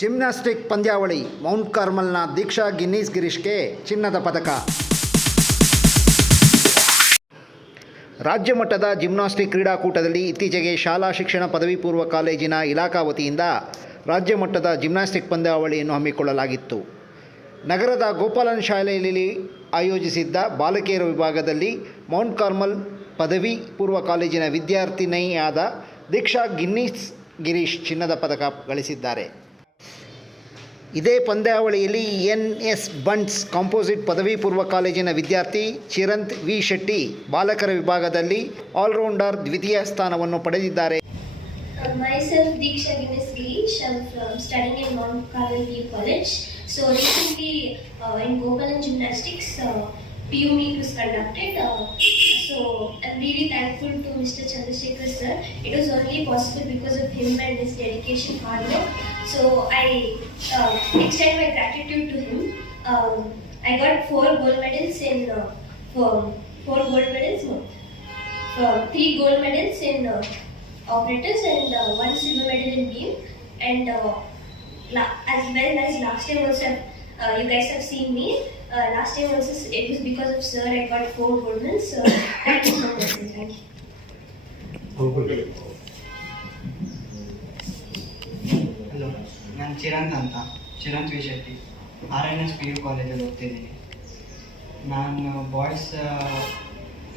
Gymnastic ಪಂದ್ಯಾವಳಿ Mount ಕಾರ್ಮಲ್ನ ದೀಕ್ಷಾ Guinness ಗಿರೀಶ್ಗೆ ಚಿನ್ನದ ಪದಕ. ರಾಜ್ಯ ಮಟ್ಟದ ಜಿಮ್ನಾಸ್ಟಿಕ್ ಕ್ರೀಡಾಕೂಟದಲ್ಲಿ ಇತ್ತೀಚೆಗೆ ಶಾಲಾ ಶಿಕ್ಷಣ ಪದವಿ ಪೂರ್ವ ಕಾಲೇಜಿನ ಇಲಾಖಾ ವತಿಯಿಂದ ರಾಜ್ಯ ಮಟ್ಟದ ಜಿಮ್ನಾಸ್ಟಿಕ್ ಪಂದ್ಯಾವಳಿಯನ್ನು ಹಮ್ಮಿಕೊಳ್ಳಲಾಗಿತ್ತು. ನಗರದ ಗೋಪಾಲನ್ ಶಾಲೆಯಲ್ಲಿ ಆಯೋಜಿಸಿದ್ದ ಬಾಲಕಿಯರ ವಿಭಾಗದಲ್ಲಿ ಮೌಂಟ್ ಕಾರ್ಮಲ್ ಪದವಿ ಪೂರ್ವ ಕಾಲೇಜಿನ ವಿದ್ಯಾರ್ಥಿನಿಯಾದ ದೀಕ್ಷಾ ಗಿನ್ನೀಸ್ ಗಿರೀಶ್ ಚಿನ್ನದ ಪದಕ ಗಳಿಸಿದ್ದಾರೆ. ಇದೇ ಪಂದ್ಯಾವಳಿಯಲ್ಲಿ ಎನ್ ಎಸ್ ಬಂಟ್ಸ್ ಕಾಂಪೋಸಿಟ್ ಪದವಿ ಪೂರ್ವ ಕಾಲೇಜಿನ ವಿದ್ಯಾರ್ಥಿ ಚಿರಂತ್ ವಿ ಶೆಟ್ಟಿ ಬಾಲಕರ ವಿಭಾಗದಲ್ಲಿ ಆಲ್ರೌಂಡರ್ ದ್ವಿತೀಯ ಸ್ಥಾನವನ್ನು ಪಡೆದಿದ್ದಾರೆ Uh, myself Diksha. I'm from studying in Mount College. So recently uh, in Gopalan Gymnastics, uh. Uh, so I'm really thankful to Mr. Chandrasekhar sir. It was only possible because of him and his dedication, hard work. So I uh, extend my gratitude to him. Um, I got four gold medals in uh, four, four gold medals. Uh, three gold medals in uh, operators and uh, one silver medal in beam. And uh, as well as last year also, uh, you guys have seen me. Uh, last time also, it was because of sir I got four gold. So thank you so much. Thank you. Hello ನಾನು ಚಿರಂತ್ ಅಂತ Chiranth V Shetty R N S P U ಕಾಲೇಜಲ್ಲಿ ಓದ್ತಿದ್ದೀನಿ ನಾನು boys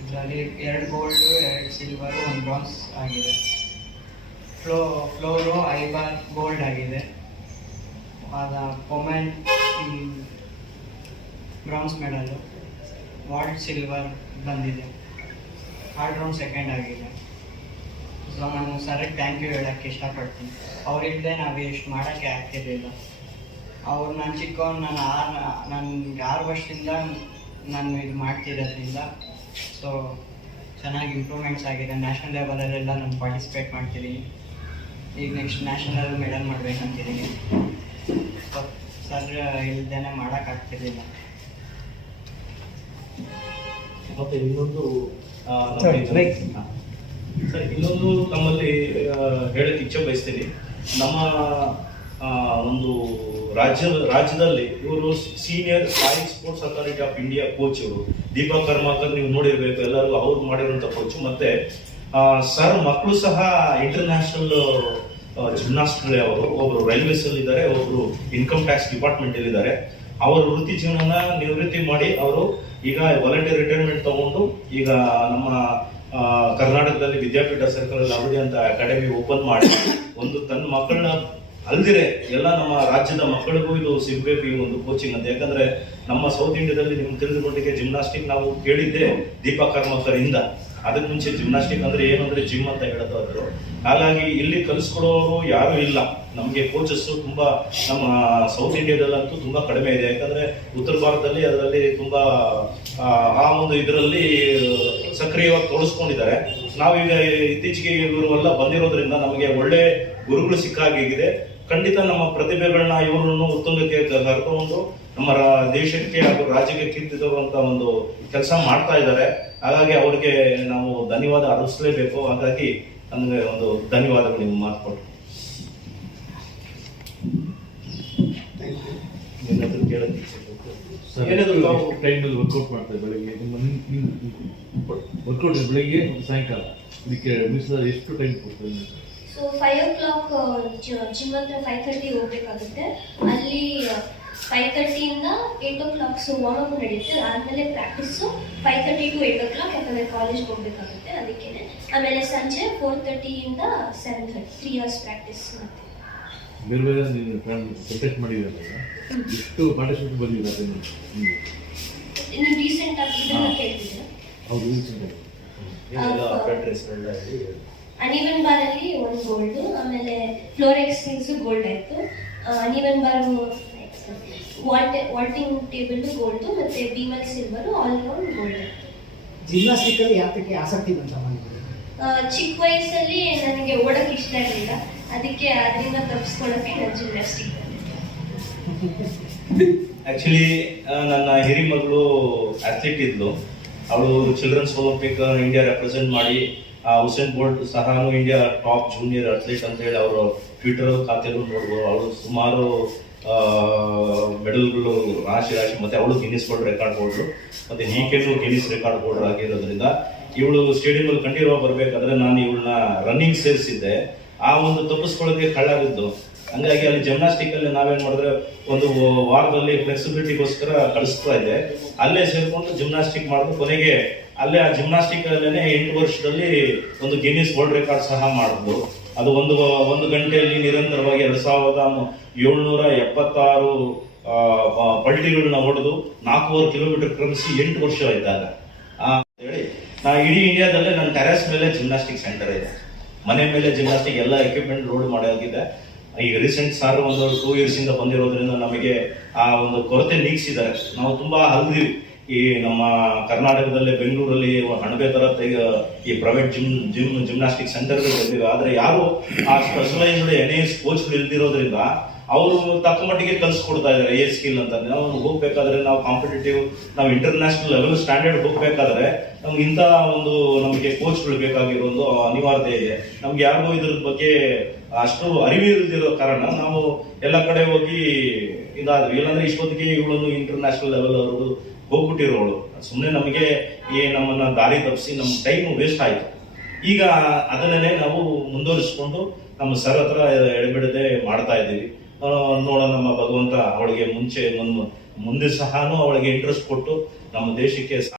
ಇದರಲ್ಲಿ ಎರಡು gold ಎರಡು silver ಒಂದು bronze ಆಗಿದೆ ಫ್ಲೋ ಫ್ಲೋರು ಐಬಾರ್ ಗೋಲ್ಡ್ ಆಗಿದೆ ಅದ pommel bronze medal vault silver ಬಂದಿದೆ. ರೌಂಡ್ ಸೆಕೆಂಡ್ ಆಗಿದೆ. ಸೊ ನಾನು ಸರಿಗೆ ಥ್ಯಾಂಕ್ ಯು ಹೇಳೋಕ್ಕೆ ಇಷ್ಟಪಡ್ತೀನಿ. ಅವರಿಲ್ಲದೆ ನಾವು ಎಷ್ಟು ಮಾಡೋಕ್ಕೆ ಆಗ್ತಿರಲಿಲ್ಲ. ಅವ್ರು ನಾನು ಚಿಕ್ಕವ್ರು ನಾನು ಆರು ನನಗೆ ಆರು ವರ್ಷದಿಂದ ನಾನು ಇದು ಮಾಡ್ತಿರೋದ್ರಿಂದ ಸೊ ಚೆನ್ನಾಗಿ ಇಂಪ್ರೂವ್ಮೆಂಟ್ಸ್ ಆಗಿದೆ. ನ್ಯಾಷನಲ್ ಲೆವೆಲಲ್ಲೆಲ್ಲ ನಾನು ಪಾರ್ಟಿಸಿಪೇಟ್ ಮಾಡ್ತಿದ್ದೀನಿ ಈಗ ನೆಕ್ಸ್ಟ್ ನ್ಯಾಷನಲ್ ಮೆಡಲ್ ಮಾಡ್ಬೇಕಂತಿದ್ದೀನಿ. ಸರ್ ಇಲ್ದೇನೆ ಮಾಡೋಕ್ಕಾಗ್ತಿರ್ಲಿಲ್ಲ ಮತ್ತೆ ಇನ್ನೊಂದು ಸರ್ ಇನ್ನೊಂದು ನಮ್ಮಲ್ಲಿ ಹೇಳಕ್ ಹೇಳಕ್ಕೆ ಇಚ್ಛೆ ಬಯಸ್ತೀನಿ. ನಮ್ಮ ಆ, ಒಂದು ರಾಜ್ಯ ರಾಜ್ಯದಲ್ಲಿ ಇವರು senior SAI sports authority of India coach ಇವರು. ದೀಪಾ ಕರ್ಮಾಕರ್ ನೀವು ನೋಡಿರ್ಬೇಕು ಎಲ್ಲರೂ ಅವ್ರು ಮಾಡಿರುವಂತ ಕೋಚ್ ಮತ್ತೆ ಸರ್ ಮಕ್ಕಳು ಸಹ ಇಂಟರ್ನ್ಯಾಷನಲ್ ಜಿಮ್ನಾಸ್ಟರ್ ಅವರು, ಒಬ್ರು ರೈಲ್ವೇಸ್ ಅಲ್ಲಿ ಇದ್ದಾರೆ, ಒಬ್ರು ಇನ್ಕಮ್ ಟ್ಯಾಕ್ಸ್ ಡಿಪಾರ್ಟ್ಮೆಂಟ್ ಅಲ್ಲಿ ಇದ್ದಾರೆ. ಅವರ ವೃತ್ತಿ ಜೀವನನ ನಿವೃತ್ತಿ ಮಾಡಿ, ಅವರು ಈಗ ವಾಲಂಟಿಯರ್ ರಿಟೈರ್ಮೆಂಟ್ ತಗೊಂಡು ಈಗ ನಮ್ಮ ಕರ್ನಾಟಕದಲ್ಲಿ ವಿದ್ಯಾಪೀಠ ಸರ್ಕಲ್ ಅವಧಿ ಅಂತ ಅಕಾಡೆಮಿ ಓಪನ್ ಮಾಡಿ, ಒಂದು ತನ್ನ ಮಕ್ಕಳನ್ನ ಅಲ್ದಿರೆ ಎಲ್ಲ ನಮ್ಮ ರಾಜ್ಯದ ಮಕ್ಕಳಿಗೂ ಇದು ಸಿಗಬೇಕು ಈ ಒಂದು ಕೋಚಿಂಗ್ ಅಂತ. ಯಾಕಂದ್ರೆ ನಮ್ಮ ಸೌತ್ ಇಂಡಿಯಾದಲ್ಲಿ ನಿಮ್ಗೆ ತಿಳಿದುಕೊಂಡಿಗೆ ಜಿಮ್ನಾಸ್ಟಿಕ್ ನಾವು ಕೇಳಿದ್ದೆ ದೀಪಾ ಕರ್ಮಕರ್ ಇಂದ. ಅದಕ್ಕೆ ಮುಂಚೆ ಜಿಮ್ನಾಸ್ಟಿಕ್ ಅಂದ್ರೆ ಏನು ಅಂದ್ರೆ ಜಿಮ್ ಅಂತ ಹೇಳೋದಾದ್ರು ಹಾಗಾಗಿ ಇಲ್ಲಿ ಕಲಿಸ್ಕೊಡೋರು ಯಾರು ಇಲ್ಲ. ನಮಗೆ ಕೋಚಸ್ ತುಂಬಾ ನಮ್ಮ ಸೌತ್ ಇಂಡಿಯಾದಲ್ಲಂತೂ ತುಂಬಾ ಕಡಿಮೆ ಇದೆ. ಯಾಕಂದ್ರೆ ಉತ್ತರ ಭಾರತದಲ್ಲಿ ಅದರಲ್ಲಿ ತುಂಬಾ ಆ, ಆ ಒಂದು ಇದರಲ್ಲಿ ಸಕ್ರಿಯವಾಗಿ ತೋರಿಸ್ಕೊಂಡಿದ್ದಾರೆ ನಾವೀಗ ಇತ್ತೀಚೆಗೆ ಇವರು ಎಲ್ಲ ಬಂದಿರೋದ್ರಿಂದ ನಮಗೆ ಒಳ್ಳೆ ಗುರುಗಳು ಸಿಕ್ಕಾಗಿದೆ ಖಂಡಿತ ನಮ್ಮ ಪ್ರತಿಭೆಗಳನ್ನ ಇವರನ್ನು ಉತ್ತುಂಗಕ್ಕೆ ಕರ್ಕೊಂಡು ನಮ್ಮ ದೇಶಕ್ಕೆ ಹಾಗೂ ರಾಜ್ಯಕ್ಕೆ ಕೀರ್ತಿ ತರುವಂತ ಒಂದು ಕೆಲಸ ಮಾಡ್ತಾ ಇದ್ದಾರೆ. ಹಾಗಾಗಿ ಅವ್ರಿಗೆ ನಾವು ಧನ್ಯವಾದ ಅರ್ಪಿಸಲೇಬೇಕು. ಹಾಗಾಗಿ ನನಗೆ ಒಂದು ಧನ್ಯವಾದಗಳು ನಿಮ್ಮ ಮಾತು ಕೊಟ್ಟು. ವರ್ಕೌಟ್ ಮಾಡ್ತಾರೆ ಬೆಳಿಗ್ಗೆ ವರ್ಕೌಟ್ ಬೆಳಗ್ಗೆ ಸಾಯಂಕಾಲ. ಇದಕ್ಕೆ ಮೀಸಲಾದ ಎಷ್ಟು ಟೈಮ್ ಕೊಡ್ತಾರೆ ನೀವು? So five o'clock gym ಹತ್ರ ಫೈವ್ ತರ್ಟಿ ಹೋಗ್ಬೇಕಾಗುತ್ತೆ. ಅಲ್ಲಿ five ತರ್ಟಿಯಿಂದ eight o'clock so warm up ನಡೆಯುತ್ತೆ ಆದಮೇಲೆ practice five thirty to eight o'clock ಯಾಕಂದರೆ ಕಾಲೇಜ್ಗೆ ಹೋಗ್ಬೇಕಾಗುತ್ತೆ ಅದಕ್ಕೇ ಆಮೇಲೆ ಸಂಜೆ four ತರ್ಟಿಯಿಂದ seven thirty three hours practice ಮಾಡ್ತೀವಿ. ಬೇರೆ ಬೇರೆ ನೀವು ಕಂಟೆಸ್ಟ್ ಮಾಡಿದ್ದೀರಲ್ಲ? ಎಷ್ಟು ಪಾರ್ಟಿಸಿಪೇಟ್ ಬಂದಿದ್ದಾರೆ ನಿಮಗೆ? ನೀವು ರೀಸೆಂಟ್ ಆಗಿ ಇದನ್ನ ರೀಸೆಂಟ್ ಹೇಳಿ ಅನಿವನ್ ಬಾರ್ ಅಲ್ಲಿ ಒಂದು ಗೋಲ್ಡ್ ಆಮೇಲೆ ಫ್ಲೋರ್ ಎಕ್ಸ್ಟಿಂಗ್ಸ್ ಗೋಲ್ಡ್ ಆಯ್ತು. Uneven bar vault vaulting table gold ಮತ್ತೆ ಬಿಮಲ್ ಸಿಲ್ವರ್ ಆಲ್ ರೌಂಡ್ ಗೋಲ್ಡ್ ಆಯ್ತು. ಜಿಮ್ನಾಸ್ಟಿಕ್ ಅಲ್ಲಿ ಯಾತಕ್ಕೆ ಆಸಕ್ತಿ ಬಂತ ಚಿಕ್ಕ ವಯಸ್ಸಲ್ಲಿ ನನಗೆ ಓಡಕ್ಕೆ ಇಷ್ಟ ಇರಲಿಲ್ಲ. ಅದಕ್ಕೆ ಅದರಿಂದ ತಪ್ಪಿಸ್ಕೊಳ್ಳೋಕೆ ನಾನು ಜಿಮ್ನಾಸ್ಟಿಕ್ ಆಕ್ಚುಲಿ ನನ್ನ ಹಿರಿಮಗಳು ಅಥ್ಲೀಟ್ ಇದ್ಲು. ಅವಳು ಚಿಲ್ಡ್ರನ್ಸ್ ಒಲಿಂಪಿಕ್ ಇಂಡಿಯಾ ರೆಪ್ರೆಸೆಂಟ್ ಮಾಡಿ ಹುಸೇನ್ ಬೋಲ್ಟ್ ಸಹಾನು ಇಂಡಿಯಾ ಟಾಪ್ ಜೂನಿಯರ್ ಅಥ್ಲೀಟ್ ಅಂತ ಹೇಳಿ ಅವರು ಟ್ವಿಟರ್ ಖಾತೆಗಳು ನೋಡ್ಬೋದು. ಅವಳು ಸುಮಾರು ಮೆಡಲ್ಗಳು ರಾಶಿ ರಾಶಿ ಮತ್ತೆ ಅವಳು ಗಿನ್ನಿಸ್ ವರ್ಲ್ಡ್ ರೆಕಾರ್ಡ್ ಹೋಲ್ಡ್ರು ಮತ್ತೆ ಈಕೆನು ಗಿನ್ನಿಸ್ ರೆಕಾರ್ಡ್ ಹೋಲ್ಡರ್ ಆಗಿರೋದ್ರಿಂದ ಇವಳು ಸ್ಟೇಡಿಯಂ ಅಲ್ಲಿ ಕಂಠೀರವ ಬರ್ಬೇಕಾದ್ರೆ ನಾನು ಇವಳನ್ನ ರನ್ನಿಂಗ್ ಸೇರಿಸಿದ್ದೆ. ಆ ಒಂದು ತಪ್ಪಿಸ್ಕೊಳ್ಳೋಕೆ ಕಳ್ಳಾಗಿದ್ದು ಹಂಗಾಗಿ ಅಲ್ಲಿ ಜಿಮ್ನಾಸ್ಟಿಕ್ ಅಲ್ಲಿ ನಾವೇನ್ ಮಾಡಿದ್ರೆ ಒಂದು ವಾರದಲ್ಲಿ ಫ್ಲೆಕ್ಸಿಬಿಲಿಟಿಗೋಸ್ಕರ ಕಳಿಸ್ತಾ ಇದ್ದೆ. ಅಲ್ಲೇ ಸೇರ್ಕೊಂಡು ಜಿಮ್ನಾಸ್ಟಿಕ್ ಮಾಡಿದ್ರು ಕೊನೆಗೆ ಅಲ್ಲೇ ಆ ಜಿಮ್ನಾಸ್ಟಿಕ್ ಅಲ್ಲೇ ಎಂಟು ವರ್ಷದಲ್ಲಿ ಒಂದು ಗಿನ್ನಿಸ್ ವರ್ಲ್ಡ್ ರೆಕಾರ್ಡ್ ಸಹ ಮಾಡಿದ್ರು ಅದು ಒಂದು ಒಂದು ಗಂಟೆಯಲ್ಲಿ ನಿರಂತರವಾಗಿ ಎರಡು ಸಾವಿರದ ಏಳ್ನೂರ ಎಪ್ಪತ್ತಾರು ಪಲ್ಟಿಗಳನ್ನ ಹೊಡೆದು ನಾಲ್ಕೂವರೆ ಕಿಲೋಮೀಟರ್ ಕ್ರಮಿಸಿ ಎಂಟು ವರ್ಷ ಇದ್ದಾಗ. ಹೇಳಿ, ನಾ ಇಡೀ ಇಂಡಿಯಾದಲ್ಲೇ ನನ್ನ ಟೆರೆಸ್ ಮೇಲೆ ಜಿಮ್ನಾಸ್ಟಿಕ್ ಸೆಂಟರ್ ಇದೆ. ಮನೆ ಮೇಲೆ ಜಿಮ್ನಾಸ್ಟಿಕ್ ಎಲ್ಲ ಎಕ್ವಿಪ್ಮೆಂಟ್ ಲೋಡ್ ಮಾಡೋದಿದೆ ಈಗ ರೀಸೆಂಟ್ ಸಾರ್ ಒಂದು ಟೂ ಇಯರ್ಸ್ ಇಂದ ಬಂದಿರೋದ್ರಿಂದ ನಮಗೆ ಆ ಒಂದು ಕೊರತೆ ನೀಗಿಸಿದ್ದಾರೆ. ನಾವು ತುಂಬಾ ಹಲ್ದಿವಿ. ಈ ನಮ್ಮ ಕರ್ನಾಟಕದಲ್ಲಿ ಬೆಂಗಳೂರಲ್ಲಿ ಹಣಬೆ ತರ ಈ private gym gym gymnastic centre ಬಂದಿವೆ. ಆದ್ರೆ ಯಾರು ಆ ಸ್ಪೆಷಲೈಸ್ಡ್ ಎನ್ ಎಸ್ ಕೋಚ್ಗಳು ಇಲ್ದಿರೋದ್ರಿಂದ ಅವರು ತಕ್ಕ ಮಟ್ಟಿಗೆ ಕಲ್ಸ್ಕೊಡ್ತಾ ಇದ್ದಾರೆ ಏ ಸ್ಕಿಲ್ ಅಂತ ನಾವು ಹೋಗ್ಬೇಕಾದ್ರೆ ನಾವು ಕಾಂಪಿಟೇಟಿವ್ ನಾವು ಇಂಟರ್ನ್ಯಾಷನಲ್ ಲೆವೆಲ್ ಸ್ಟ್ಯಾಂಡರ್ಡ್ ಹೋಗ್ಬೇಕಾದ್ರೆ ನಮ್ಗೆ ಇಂಥ ಒಂದು ನಮಗೆ ಕೋಚ್ಗಳು ಬೇಕಾಗಿರೋ ಒಂದು ಅನಿವಾರ್ಯತೆ ಇದೆ. ನಮ್ಗೆ ಯಾರಿಗೂ ಇದ್ರ ಬಗ್ಗೆ ಅಷ್ಟು ಅರಿವು ಇಲ್ದಿರೋ ಕಾರಣ ನಾವು ಎಲ್ಲ ಕಡೆ ಹೋಗಿ ಇದಾದ್ವಿ. ಇಲ್ಲಾಂದ್ರೆ ಇಷ್ಟೊತ್ತಿಗೆ ಇವಳನ್ನು ಇಂಟರ್ನ್ಯಾಷನಲ್ ಲೆವೆಲ್ ಅವರು ಹೋಗ್ಬಿಟ್ಟಿರೋಳು. ಸುಮ್ಮನೆ ನಮಗೆ ಏ ನಮ್ಮನ್ನ ದಾರಿ ತಪ್ಪಿಸಿ ನಮ್ಮ ಟೈಮ್ ವೇಸ್ಟ್ ಆಯ್ತು. ಈಗ ಅದನ್ನೇ ನಾವು ಮುಂದುವರಿಸ್ಕೊಂಡು ನಮ್ಮ ಸರ್ ಹತ್ರ ಎಡಬಿಡದೆ ಮಾಡ್ತಾ ಇದ್ದೀವಿ. ನೋಡೋ ನಮ್ಮ ಭಗವಂತ ಅವಳಿಗೆ ಮುಂಚೆ, ಮುಂದೆ ಸಹಾನು ಅವಳಿಗೆ ಇಂಟ್ರೆಸ್ಟ್ ಕೊಟ್ಟು ನಮ್ಮ ದೇಶಕ್ಕೆ